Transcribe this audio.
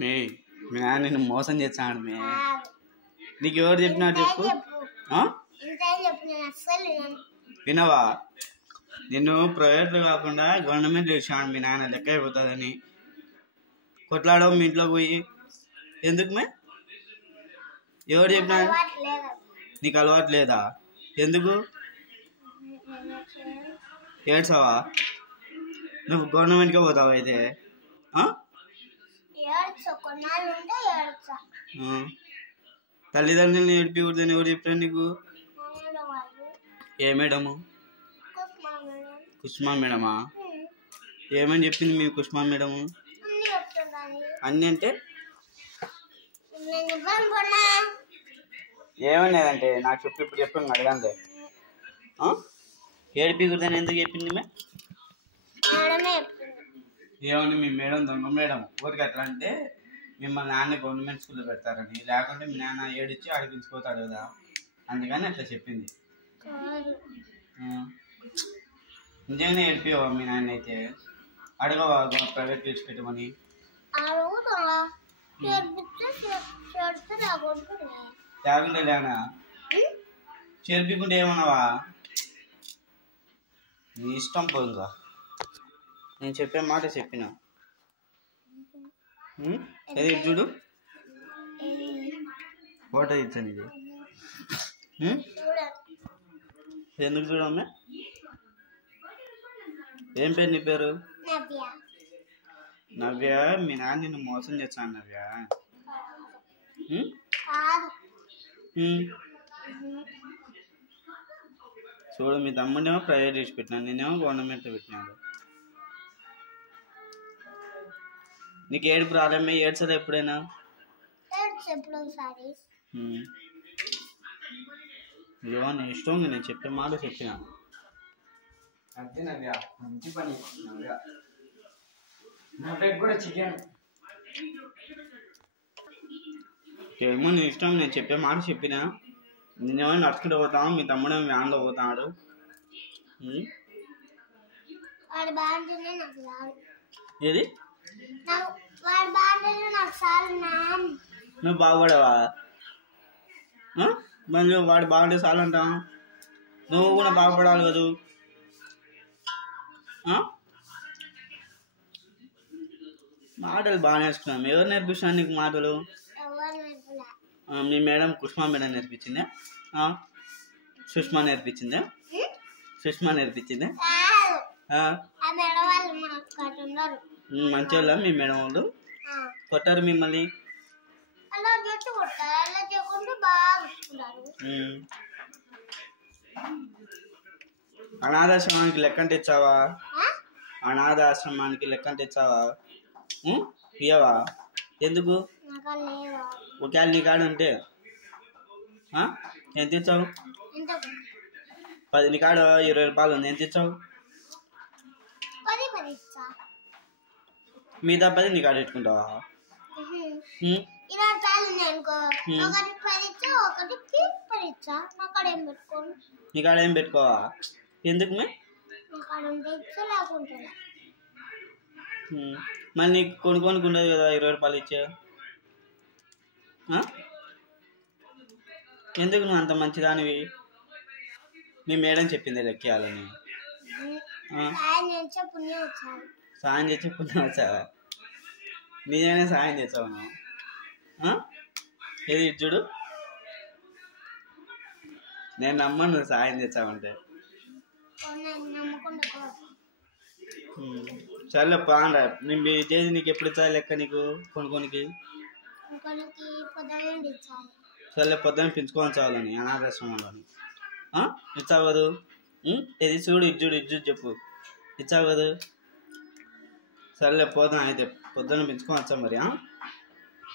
మే మీ నాన్న నిన్ను మోసం చేస్తాడు మే. నీకు ఎవరు చెప్పినాడు చెప్పు? వినవా? నిన్ను ప్రైవేట్లో కాకుండా గవర్నమెంట్ చేసాడు మీ నాన్న, లెక్క అయిపోతుందని. కొట్లాడవు మీ ఇంట్లో పోయి ఎందుకు మే? ఎవరు చెప్పినా? నీకు అలవాటు లేదా? ఎందుకు ఏడ్చావా? నువ్వు గవర్నమెంట్కే పోతావా అయితే? తల్లిదండ్రులను ఏడిపించకూడదని ఎవరు చెప్పారు నీకు? ఏ మేడము? కుష్మా మేడమా? ఏమని చెప్పింది మీ కుష్మా మేడము? అన్నీ అంటే ఏమనేదంటే నాకు చెప్పి ఇప్పుడు చెప్పాను అడగండి. ఏడిపించకూడదని ఎందుకు చెప్పింది మే? ఏమని మీ మేడం దొంగ మేడం ఊరికి ఎట్లా అంటే మిమ్మల్ని నాన్న గవర్నమెంట్ స్కూల్లో పెడతారని, లేకుంటే మీ నాన్న ఏడిచ్చి ఆడిపించుకోతాడు కదా, అందుకని అట్లా చెప్పింది. నిజంగానే ఏడిపోయావా మీ నాన్న అయితే? అడగవా ప్రైవేట్ ఫీజు పెట్టమని? లేకుంటే లేనా చేర్పించుకుంటే ఏమన్నావా? నీ ఇష్టం పో. ఇంకా నేను చెప్పే మాట చెప్పిన ఏది చూడు ఫోటో ఇచ్చాను ఇది. ఎందుకు చూడమ్మే? ఏం పేరు నీ పేరు? నవ్య. మీ నాన్న నిన్ను మోసం చేస్తాను నవ్య. చూడు మీ తమ్ముడేమో ప్రైవేట్ చేసి పెట్టినాడు, నేనేమో గవర్నమెంట్ పెట్టినాడు. నీకు ఏడుపు రాలేమే? ఏడ్చదా ఎప్పుడైనా? ఏమో నీ ఇష్టం, నేను చెప్పే మాట చెప్పిన అంతే నవ్య. మంచి పని నవ్య. కూడా చికెన్ ఏమో నీ ఇష్టం, నేను చెప్పే మాట చెప్పినా. నేనేమో నడుచుకుంటూ పోతాను, మీ తమ్ముడేమో వ్యాన్లో పోతాడు. ఏది నువ్వు బాగుపడవా? మళ్ళీ వాడు బాగుంటే చాలు అంటాం. నువ్వు కూడా బాగుపడాలి కదా. మాటలు బాగా నేర్చుకున్నాం. ఎవరు నేర్పిస్తున్నా నీకు మాటలు? మీ మేడం కుష్మా మేడం నేర్పించిందే? సుష్మా నేర్పించిందే? సుష్మా నేర్పించిందే? మంచి వాళ్ళ మీ మేడం వాళ్ళు? కొట్టారు మిమ్మల్ని? అనాథాశ్రమానికి లెక్కంటే ఇచ్చావా? అనాథాశ్రమానికి లెక్కంటే ఇచ్చావా? ఇయ్యవా? ఎందుకు? ఒకవేళ నీ కాడ ఉంటే ఎంత ఇచ్చావు? 10. నీ కాడ 20 రూపాయలు ఉంది, ఎంత ఇచ్చావు? మిగతా 10 నీ కాడ పెట్టుకుంటావా? నీ కాడ ఏం పెట్టుకోవా? ఎందుకు? మళ్ళీ నీకు కొనుక్కోనికి ఉండదు కదా 20 రూపాయలు ఇచ్చా? ఎందుకు నువ్వు అంత మంచిదానివి? మీ మేడం చెప్పింది లెక్కేయాలని. సాయం చేసి పుణ్యం వచ్చావా? నిజంగానే సాయం చేసావు నువ్వు. ఏది చూడు, నేను నమ్మను నువ్వు సాయం చేసావంటే. సర్లే పాండా. మీ చేసి నీకు ఎప్పుడు ఇచ్చాలి లెక్క? నీకు కొనుక్కోనికి సర్లే పొద్దున్న పెంచుకొని చాలని అనాథాశ్రమంలోని ఇచ్చావు కదా? ఇది చూడు, ఇది చూడు, ఇది చూడు చెప్పు, ఇచ్చావు కదా? సర్లే పోదాం అయితే, పొద్దున్న పెంచుకొని వచ్చాం మరి.